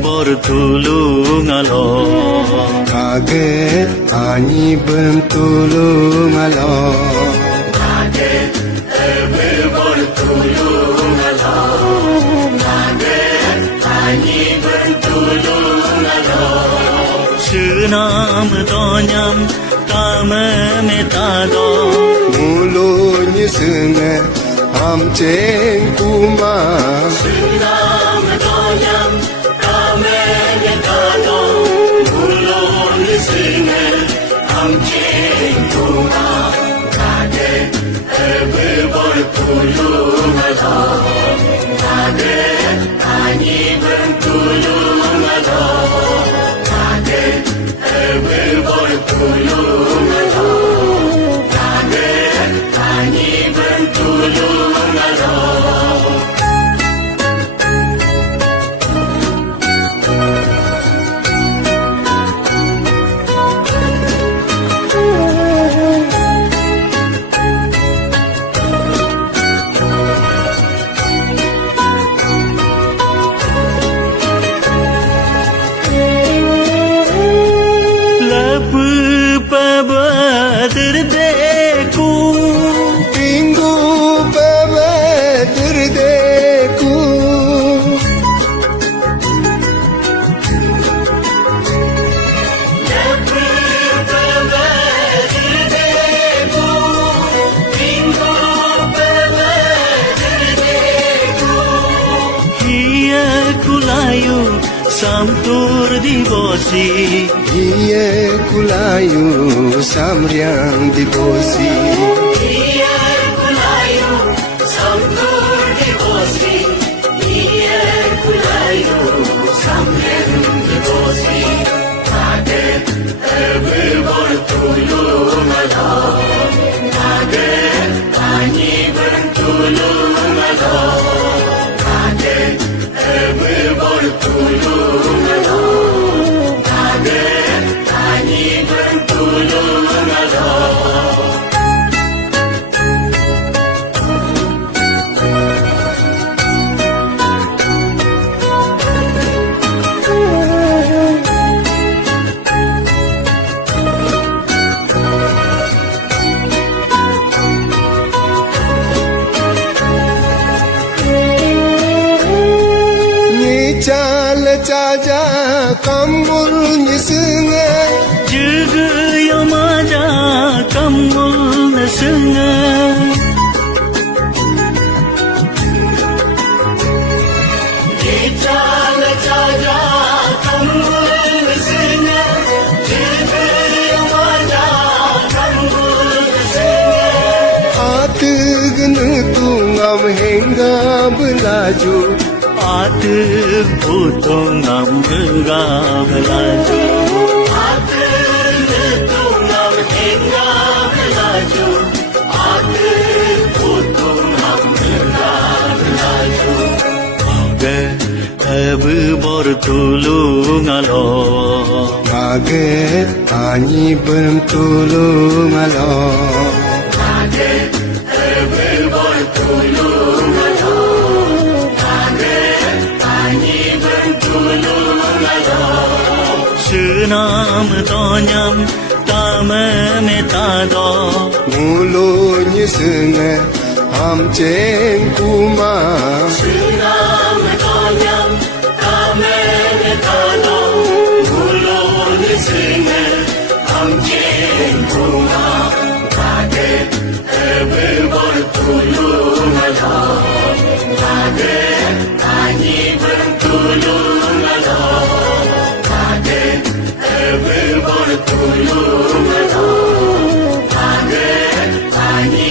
bertulung Allah Kaget ani bertulung Allah Kaget bertulung Allah Kaget ani bertulung Allah Senam tonyam tame metado Mulutnya sengat hamceng kumah Senam tonyam tame metado Mulutnya sengat hamceng kumah Kaget bertulung Allah Kaget ani bertulung Allah Kaget bertulung Allah Kaget ani bertulung Allah Terdeku Minggu bebe terdeku Ia kulayu samtur dibosi Ia kulayu samriang dibosi Ia kulayu samtur dibosi Ia kulayu samriang dibosi Kaget bertulung Allah Kaget ani bertulung Allah Kaget bertulung Allah Kaget ani bertulung Allah Cal caja kamul nyisengai Juga yang maja kamul nesengai Cal caja kamul nesengai Juga yang maja kamul nesengai Hati genu tungam hingga belaju Atık utungam hingga belaju Atık utungam hingga belaju Atık utungam hingga belaju Kaget bertulung Allah Kaget ani bertulung Allah Kaget bertulung Allah Senam tonyam tame metado Mulutnya sengat hamceng kumah Senam tonyam tame metado Mulutnya sengat hamceng kumah Kaget bertulung Allah Kaget ani bertulung Allah Kaget bertulung Allah Kaget ani